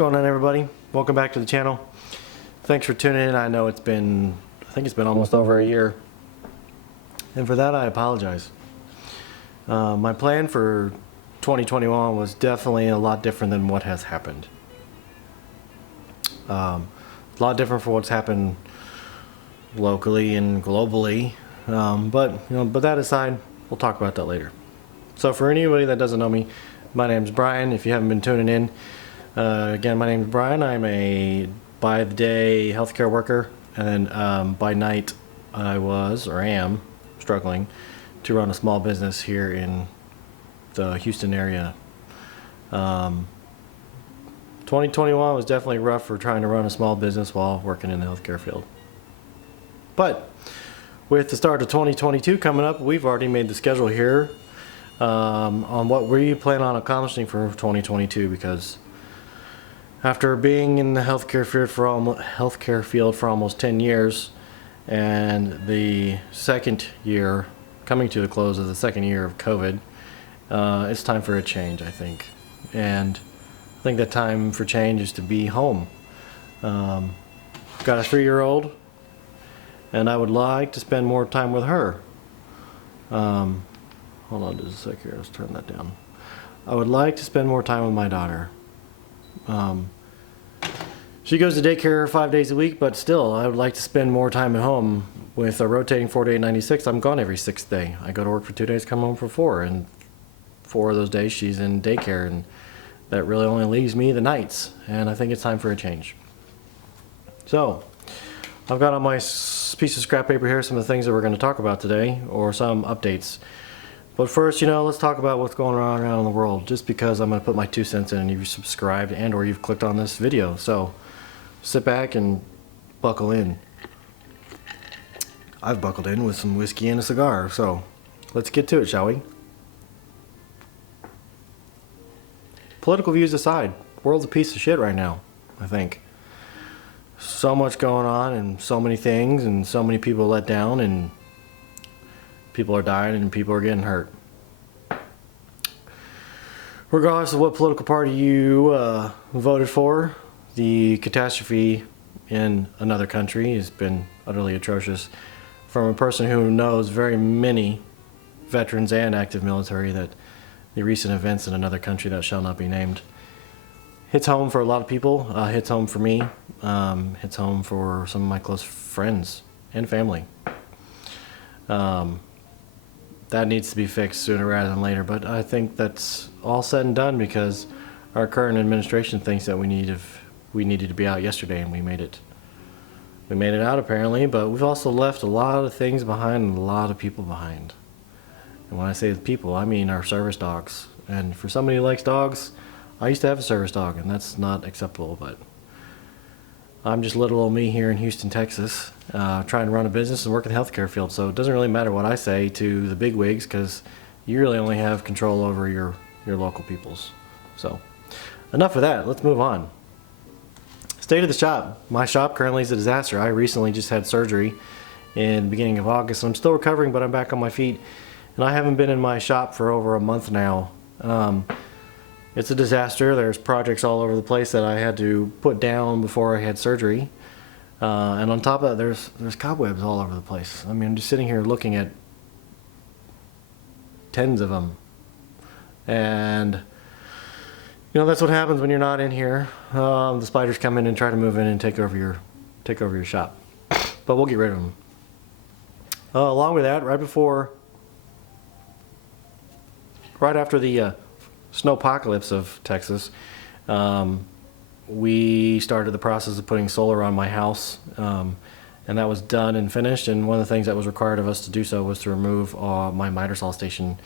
going on, everybody? Welcome back to the channel. Thanks for tuning in. I know I think it's been almost over a year, and for that I apologize. My plan for 2021 was definitely a lot different than what has happened. A lot different for what's happened locally and globally, but that aside, we'll talk about that later. So for anybody that doesn't know me, my name's Brian. If you haven't been tuning in, again, my name is Brian. I'm a by the day healthcare worker, and then by night I am struggling to run a small business here in the Houston area. 2021 was definitely rough for trying to run a small business while working in the healthcare field. But with the start of 2022 coming up, we've already made the schedule here on what we plan on accomplishing for 2022, because after being in the healthcare field for almost 10 years, and the second year coming to the close of the second year of COVID, it's time for a change, I think. And I think that time for change is to be home. Got a 3-year-old, and I would like to spend more time with her. Hold on just a sec here, let's turn that down. I would like to spend more time with my daughter. She goes to daycare 5 days a week, but still, I would like to spend more time at home. With a rotating 4-day-96, I'm gone every 6th day. I go to work for 2 days, come home for 4, and 4 of those days she's in daycare, and that really only leaves me the nights, and I think it's time for a change. So, I've got on my piece of scrap paper here some of the things that we're going to talk about today, or some updates. But first, let's talk about what's going on around the world, just because I'm going to put my 2 cents in and you've subscribed and or you've clicked on this video. So, sit back and buckle in. I've buckled in with some whiskey and a cigar, so let's get to it, shall we? Political views aside, the world's a piece of shit right now, I think. So much going on, and so many things, and so many people let down, and people are dying, and people are getting hurt. Regardless of what political party you voted for, the catastrophe in another country has been utterly atrocious. From a person who knows very many veterans and active military, that the recent events in another country that shall not be named hits home for a lot of people, hits home for me, hits home for some of my close friends and family. That needs to be fixed sooner rather than later, but I think that's all said and done because our current administration thinks that we needed to be out yesterday, and we made it. We made it out apparently, but we've also left a lot of things behind and a lot of people behind. And when I say the people, I mean our service dogs. And for somebody who likes dogs, I used to have a service dog, and that's not acceptable, but I'm just little old me here in Houston, Texas, trying to run a business and work in the healthcare field, so it doesn't really matter what I say to the big wigs, because you really only have control over your local peoples. So, enough of that, let's move on. State of the shop. My shop currently is a disaster. I recently just had surgery in the beginning of August. I'm still recovering, but I'm back on my feet, and I haven't been in my shop for over a month now. It's a disaster. There's projects all over the place that I had to put down before I had surgery, and on top of that, there's cobwebs all over the place. I mean, I'm just sitting here looking at tens of them, and that's what happens when you're not in here. The spiders come in and try to move in and take over your shop. But we'll get rid of them. Along with that, right after the snowpocalypse of Texas, we started the process of putting solar on my house, and that was done and finished. And one of the things that was required of us to do so was to remove my miter saw station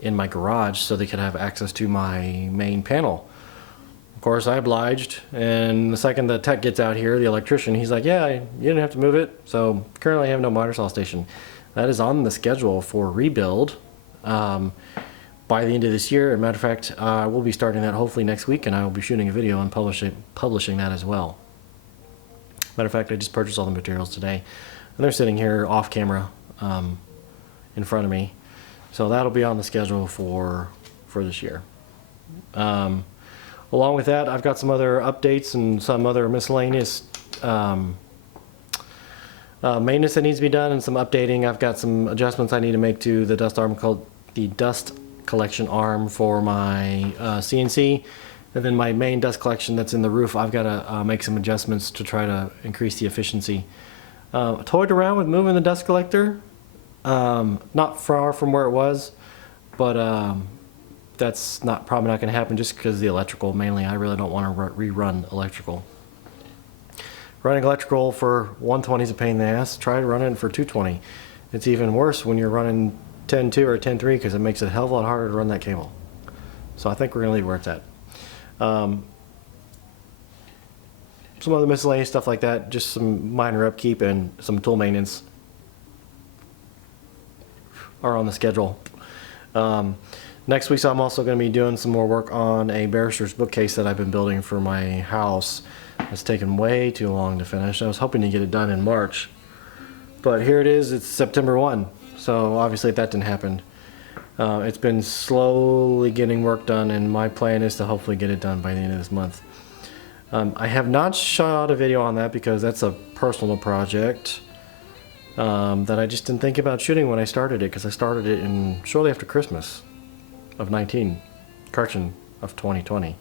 in my garage so they could have access to my main panel. Of course, I obliged, and the second the tech gets out here, the electrician, he's like, yeah, you didn't have to move it. So currently I have no miter saw station. That is on the schedule for rebuild by the end of this year. As a matter of fact, we'll be starting that hopefully next week, and I will be shooting a video and publishing that as well. Matter of fact, I just purchased all the materials today, and they're sitting here off camera in front of me. So that'll be on the schedule for this year. Along with that, I've got some other updates and some other miscellaneous maintenance that needs to be done and some updating. I've got some adjustments I need to make to the dust collection arm for my CNC. And then my main dust collection that's in the roof, I've got to make some adjustments to try to increase the efficiency. Toyed around with moving the dust collector, not far from where it was, but that's probably not going to happen just because of the electrical. Mainly, I really don't want to rerun electrical. Running electrical for 120 is a pain in the ass. Try running it for 220. It's even worse when you're running 10.2 or 10.3 because it makes it a hell of a lot harder to run that cable. So I think we're going to leave where it's at. Some other miscellaneous stuff like that, just some minor upkeep and some tool maintenance are on the schedule. Next week, so I'm also going to be doing some more work on a barrister's bookcase that I've been building for my house. It's taken way too long to finish. I was hoping to get it done in March, but here it is. It's September 1, so obviously that didn't happen. It's been slowly getting work done, and my plan is to hopefully get it done by the end of this month. I have not shot a video on that because that's a personal project that I just didn't think about shooting when I started it, because I started it shortly after Christmas of 2020.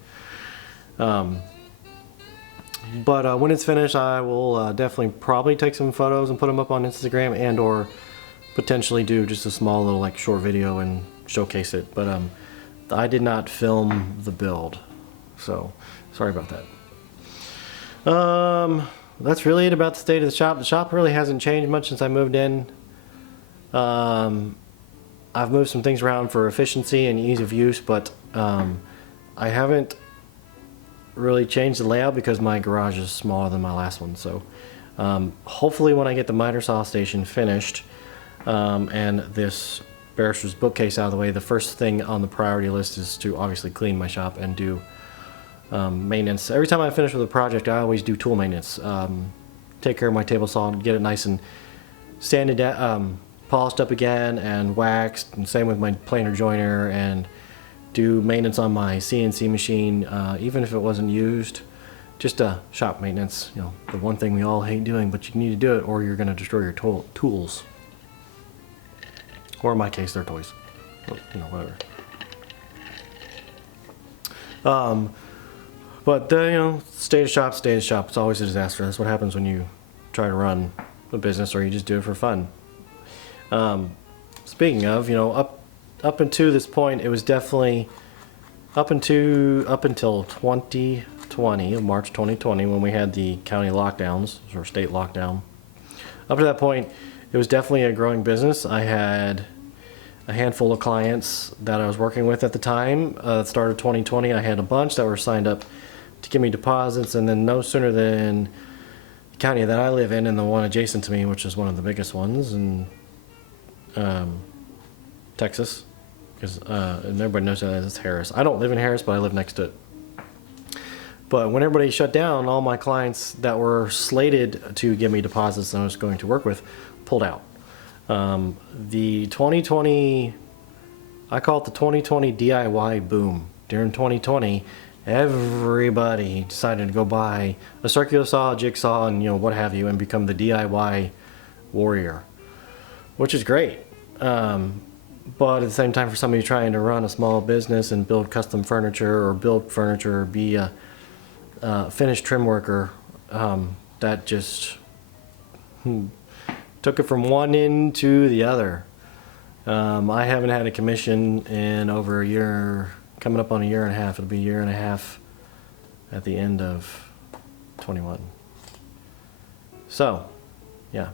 But when it's finished, I will definitely probably take some photos and put them up on Instagram, and or potentially do just a small little short video and showcase it. But I did not film the build, so sorry about that. That's really it about the state of the shop. The shop really hasn't changed much since I moved in. I've moved some things around for efficiency and ease of use, but I haven't really changed the layout because my garage is smaller than my last one. So hopefully when I get the miter saw station finished and this barrister's bookcase out of the way, the first thing on the priority list is to obviously clean my shop and do maintenance. Every time I finish with a project, I always do tool maintenance. Take care of my table saw and get it nice and sanded down, polished up again and waxed, and same with my planer joiner, and do maintenance on my CNC machine, even if it wasn't used. Just shop maintenance, the one thing we all hate doing, but you need to do it or you're going to destroy your tools. Or in my case, they're toys. Whatever. But state of shop, it's always a disaster. That's what happens when you try to run a business or you just do it for fun. Speaking of, up until this point, it was definitely up until 2020, March 2020, when we had the county lockdowns or state lockdown. Up to that point, it was definitely a growing business. I had a handful of clients that I was working with at the time. It started 2020. I had a bunch that were signed up to give me deposits, and then no sooner than the county that I live in and the one adjacent to me, which is one of the biggest ones in Texas, because and everybody knows that it's Harris. I don't live in Harris, but I live next to it. But when everybody shut down, all my clients that were slated to give me deposits that I was going to work with pulled out. The 2020, I call it the 2020 DIY boom. During 2020, everybody decided to go buy a circular saw, a jigsaw, and what have you, and become the DIY warrior, which is great. But at the same time, for somebody trying to run a small business and build custom furniture or build furniture or be a finished trim worker, that just took it from one end to the other. I haven't had a commission in over a year, coming up on a year and a half. It'll be a year and a half at the end of 21. So, yeah.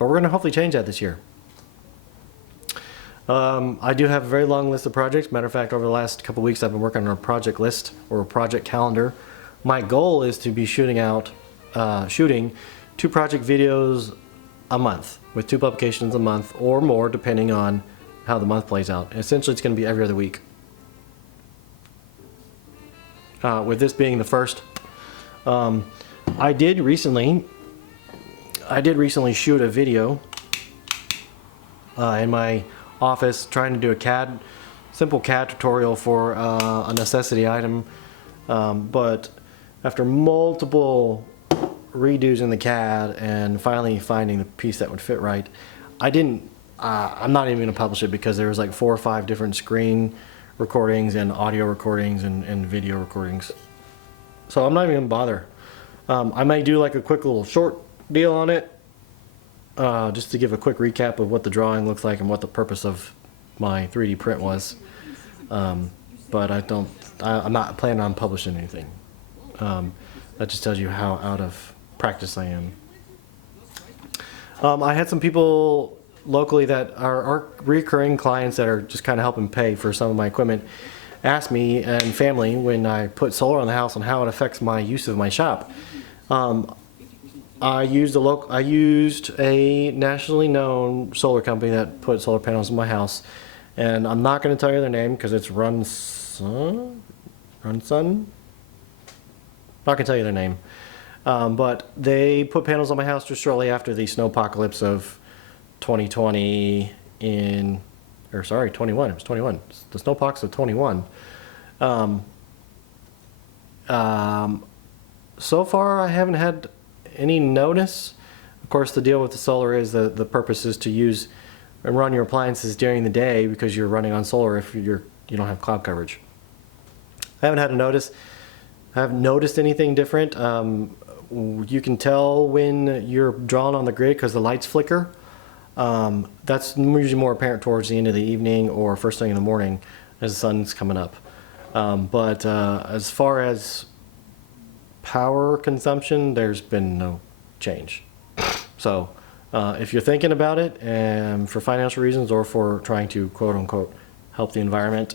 But we're going to hopefully change that this year. I do have a very long list of projects. Matter of fact, over the last couple weeks, I've been working on a project list or a project calendar. My goal is to be shooting 2 project videos a month, with 2 publications a month or more, depending on how the month plays out. Essentially, it's going to be every other week. With this being the first, I did recently shoot a video in my office trying to do a simple CAD tutorial for a necessity item But after multiple redos in the CAD and finally finding the piece that would fit right, I'm not even going to publish it because there was like 4 or 5 different screen recordings and audio recordings and video recordings. So I'm not even going to bother. I may do like a quick little short deal on it, just to give a quick recap of what the drawing looks like and what the purpose of my 3D print was. But I'm not planning on publishing anything. That just tells you how out of practice I am. I had some people locally that are recurring clients that are just kind of helping pay for some of my equipment ask me and family when I put solar on the house and how it affects my use of my shop. I used a nationally known solar company that put solar panels in my house, and I'm not going to tell you their name because it's Runsun. Not going to tell you their name, but they put panels on my house just shortly after the snowpocalypse of 2020 21. It was 21. The snowpocalypse of 21. So far, I haven't had any notice. Of course, the deal with the solar is the purpose is to use and run your appliances during the day because you're running on solar if you don't have cloud coverage. I haven't had a notice. I haven't noticed anything different. You can tell when you're drawn on the grid because the lights flicker. That's usually more apparent towards the end of the evening or first thing in the morning as the sun's coming up. But as far as power consumption, there's been no change. So if you're thinking about it and for financial reasons or for trying to quote unquote help the environment,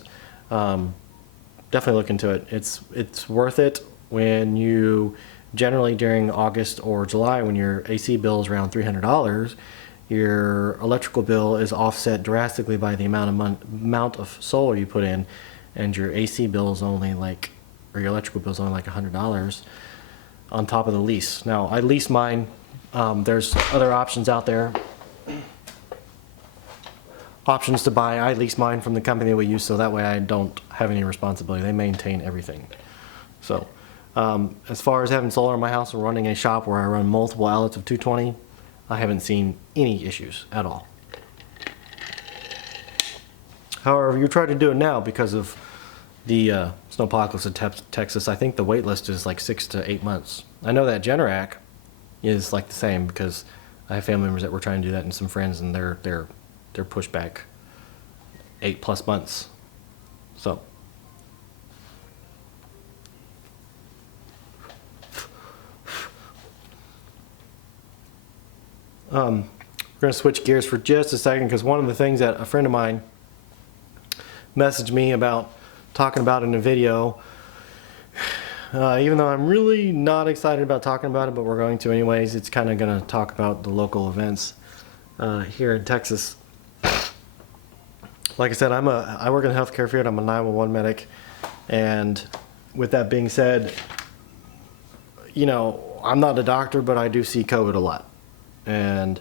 definitely look into it. It's worth it when you generally during August or July when your AC bill is around $300, your electrical bill is offset drastically by the amount of solar you put in, and your AC bill is only like, or your electrical bill is only like $100 on top of the lease. Now I lease mine. There's other options out there. Options to buy. I lease mine from the company that we use, so that way I don't have any responsibility. They maintain everything. So as far as having solar in my house and running a shop where I run multiple outlets of 220, I haven't seen any issues at all. However, you try to do it now because of the snowpocalypse in Texas. I think the wait list is like 6 to 8 months. I know that Generac is like the same because I have family members that were trying to do that and some friends, and they're pushed back 8+ months. So we're going to switch gears for just a second because one of the things that a friend of mine messaged me about talking about in a video, even though I'm really not excited about talking about it, but we're going to anyways, it's kind of going to talk about the local events here in Texas. Like I said, I work in the healthcare field. I'm a 911 medic, and with that being said, I'm not a doctor, but I do see COVID a lot. And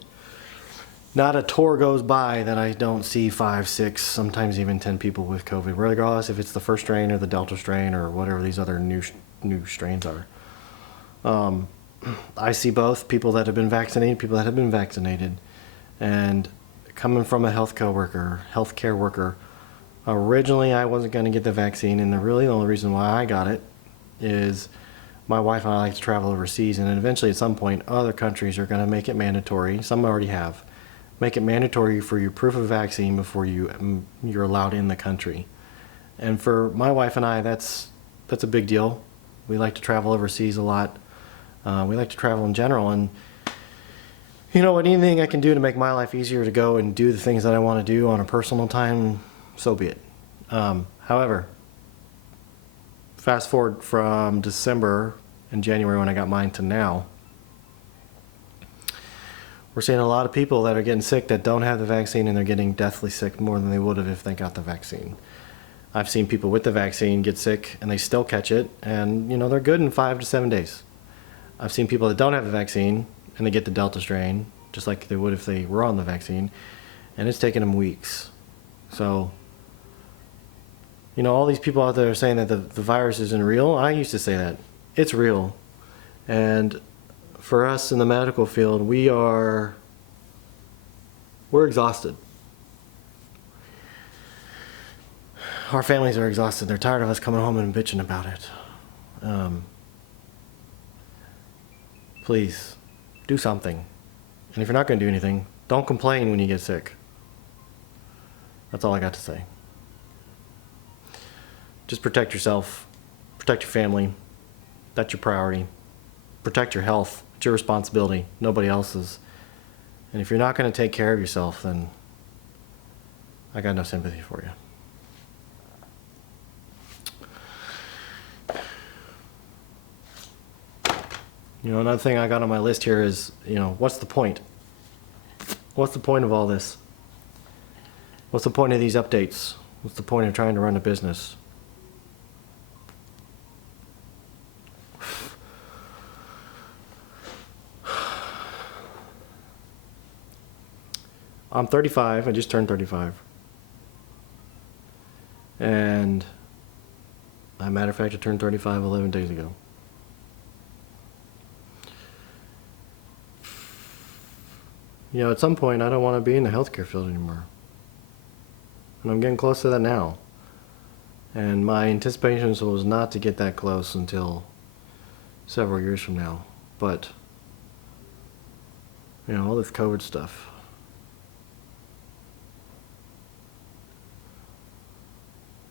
not a tour goes by that I don't see 5, 6, sometimes even 10 people with COVID, regardless if it's the first strain or the Delta strain or whatever these other new strains are. I see both people that have been vaccinated, people that have been vaccinated. And coming from a healthcare worker, originally I wasn't going to get the vaccine, and the only reason why I got it is my wife and I like to travel overseas, and eventually at some point other countries are going to make it mandatory. Some already have. Make it mandatory for your proof of vaccine before you're allowed in the country. And for my wife and I, that's a big deal. We like to travel overseas a lot. We like to travel in general, and anything I can do to make my life easier to go and do the things that I want to do on a personal time, so be it. However, fast forward from December and January when I got mine to now, we're seeing a lot of people that are getting sick that don't have the vaccine, and they're getting deathly sick more than they would have if they got the vaccine. I've seen people with the vaccine get sick and they still catch it, and they're good in 5 to 7 days. I've seen people that don't have the vaccine and they get the Delta strain, just like they would if they were on the vaccine, and it's taken them weeks. So You know, all these people out there are saying that the virus isn't real. I used to say that. It's real. And for us in the medical field, we're exhausted. Our families are exhausted. They're tired of us coming home and bitching about it. Please, do something. And if you're not going to do anything, don't complain when you get sick. That's all I got to say. Just protect yourself. Protect your family. That's your priority. Protect your health. It's your responsibility, nobody else's. And if you're not going to take care of yourself, then I got no sympathy for you. You know, another thing I got on my list here is, you know, what's the point? What's the point of all this? What's the point of these updates? What's the point of trying to run a business? I'm 35, I just turned 35. And, as a matter of fact, I turned 35 11 days ago. You know, at some point, I don't want to be in the healthcare field anymore. And I'm getting close to that now. And my anticipation was not to get that close until several years from now. But, you know, all this COVID stuff.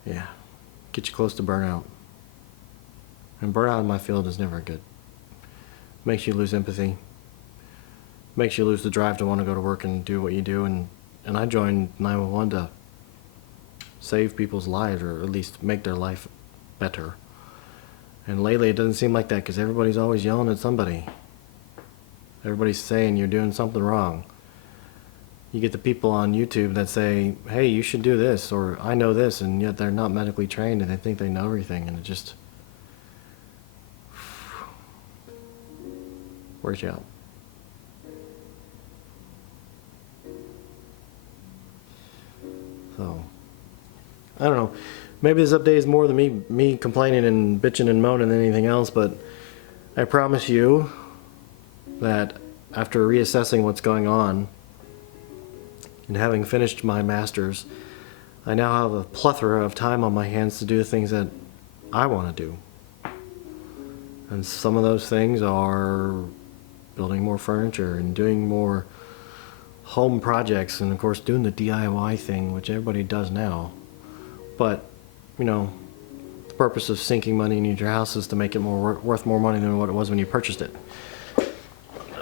Yeah, get you close to burnout. And burnout in my field is never good. Makes you lose empathy. Makes you lose the drive to want to go to work and do what you do. And I joined 911 to save people's lives, or at least make their life better. And lately it doesn't seem like that, because everybody's always yelling at somebody. Everybody's saying you're doing something wrong. You get the people on YouTube that say, hey, you should do this, or I know this, and yet they're not medically trained and they think they know everything, and it just wears you out. So, I don't know. Maybe this update is more than me complaining and bitching and moaning than anything else, but I promise you that after reassessing what's going on, and having finished my master's, I now have a plethora of time on my hands to do the things that I want to do. And some of those things are building more furniture and doing more home projects, and of course doing the DIY thing, which everybody does now. But, you know, the purpose of sinking money into your house is to make it worth more money than what it was when you purchased it.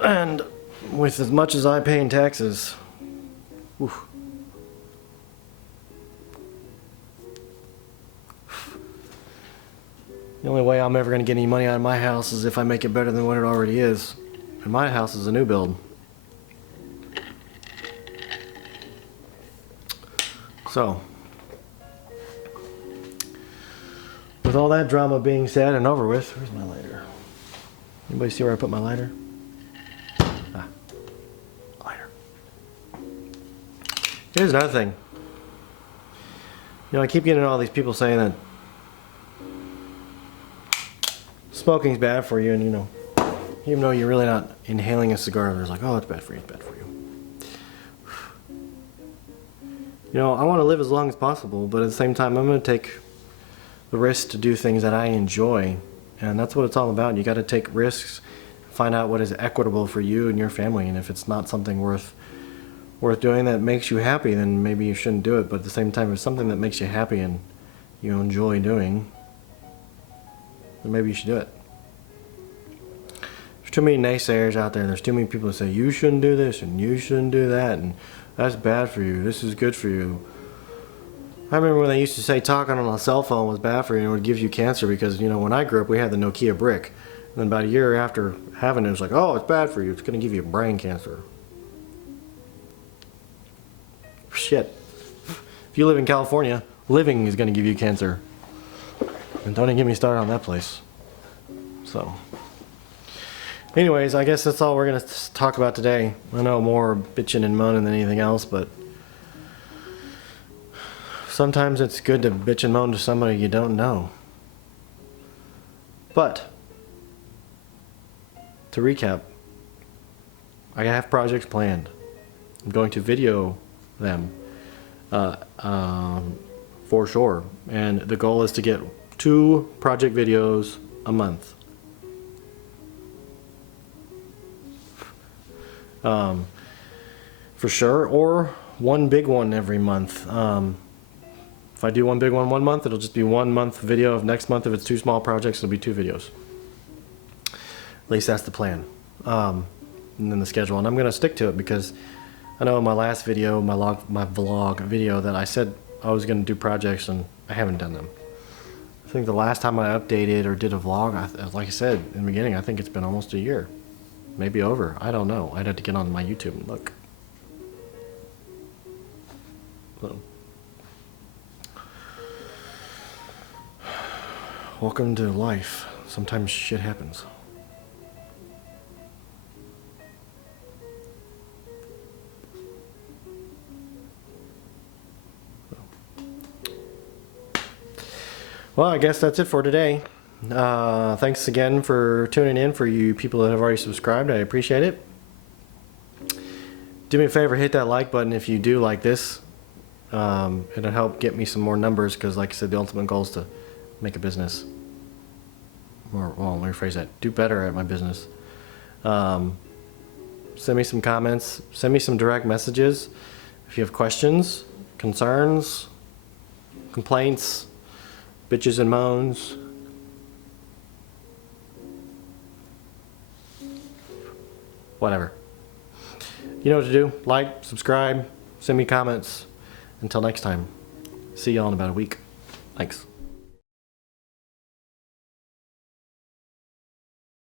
And with as much as I pay in taxes, oof. The only way I'm ever going to get any money out of my house is if I make it better than what it already is. And my house is a new build. So, with all that drama being said and over with, where's my lighter? Anybody see where I put my lighter? Lighter. Here's another thing. You know, I keep getting all these people saying that smoking's bad for you, and you know, even though you're really not inhaling a cigar, they're like, oh, it's bad for you, it's bad for you. You know, I want to live as long as possible, but at the same time, I'm going to take the risk to do things that I enjoy, and that's what it's all about. You got to take risks, find out what is equitable for you and your family, and if it's not something worth doing that makes you happy, then maybe you shouldn't do it. But at the same time, if it's something that makes you happy and you enjoy doing, then maybe you should do it. There's too many naysayers out there. There's too many people that say you shouldn't do this and you shouldn't do that, and that's bad for you, this is good for you. I remember when they used to say talking on a cell phone was bad for you and it would give you cancer, because, you know, when I grew up we had the Nokia brick, and then about a year after having it, it was like, oh, it's bad for you, it's going to give you brain cancer. Shit. If you live in California, living is going to give you cancer. And don't even get me started on that place. So, anyways, I guess that's all we're going to talk about today. I know more bitching and moaning than anything else, but sometimes it's good to bitch and moan to somebody you don't know. But, to recap, I have projects planned. I'm going to video them for sure. And the goal is to get 2 project videos a month. For sure, or 1 big one every month. If I do 1 big one 1 month, it'll just be 1 month video. Of next month, if it's 2 small projects, it'll be 2 videos. At least that's the plan. And then the schedule, and I'm gonna stick to it because I know in my last video, my vlog video, that I said I was gonna do projects and I haven't done them. I think the last time I updated or did a vlog, like I said in the beginning, I think it's been almost a year. Maybe over. I don't know. I'd have to get on my YouTube and look. So. Welcome to life. Sometimes shit happens. Well, I guess that's it for today. Thanks again for tuning in. For you people that have already subscribed, I appreciate it. Do me a favor, hit that like button if you do like this. It'll help get me some more numbers because, like I said, the ultimate goal is to make a business. Or, well, let me rephrase that. Do better at my business. Send me some comments. Send me some direct messages. If you have questions, concerns, complaints, bitches and moans. Whatever. You know what to do. Like, subscribe, send me comments. Until next time. See y'all in about a week. Thanks.